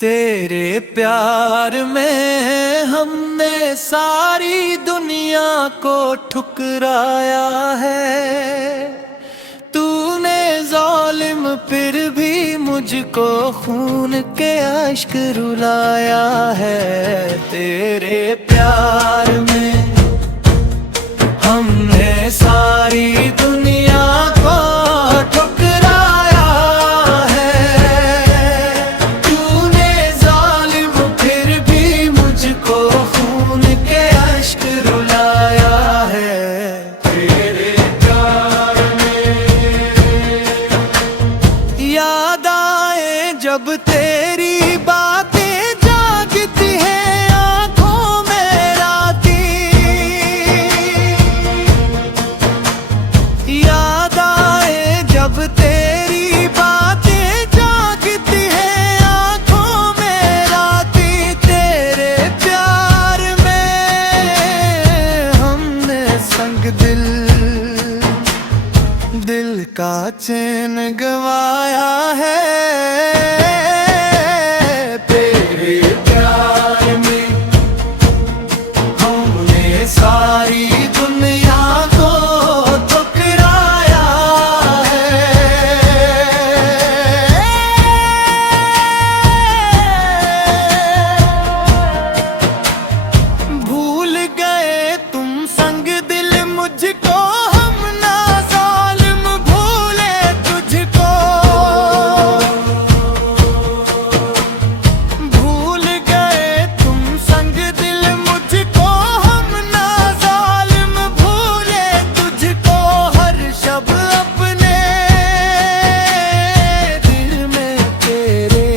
तेरे प्यार में हमने सारी दुनिया को ठुकराया है। तूने जालिम फिर भी मुझको खून के अश्क रुलाया है। तेरे प्यार में हमने सारी दुनिया को ठुकराया है। तूने जालिम फिर भी मुझको खून के अश्क रुलाया है। तेरे प्यार में याद आए जब तेरी बातें जागती है आंखों में राती। याद आए जब तेरी बातें जागती है आंखों में राती। तेरे प्यार में हमने संग दिल का चैन गवाया है। तेरे प्यार में हमने सारी दुनिया को ठुकराया है। भूल गए तुम संग दिल मुझको, हम ना जालिम भूले तुझको। भूल गए तुम संग दिल मुझको, हम ना जालिम भूले तुझको। हर शब अपने दिल में तेरे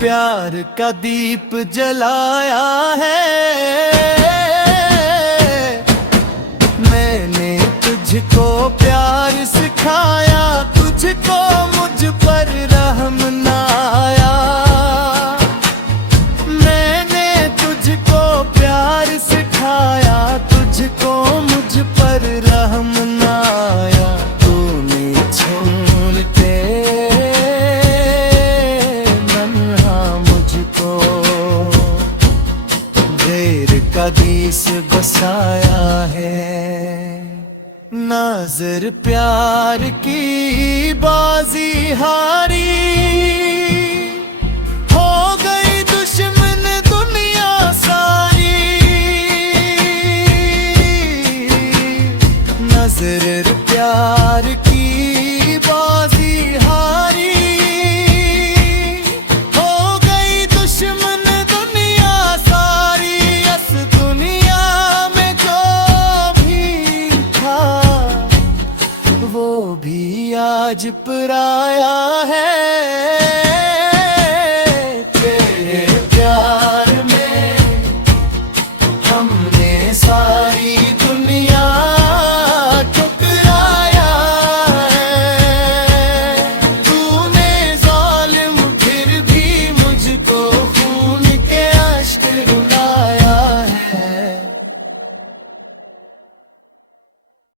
प्यार का दीप जलाया है। मैंने तुझको प्यार सिखाया, तुझको मुझ पर रहम ना आया। मैंने तुझको प्यार सिखाया, तुझको मुझ पर रहम ना आया। तूने छोड़ के नन्हा मुझको देर का देश बसाया है। नाज़र प्यार की बाजी हारी, हो गई दुश्मन दुनिया सारी। नाज़र प्यार की बाजी हारी, हो गई दुश्मन दुनिया सारी। इस दुनिया में जो भी था वो भी आज पराया है।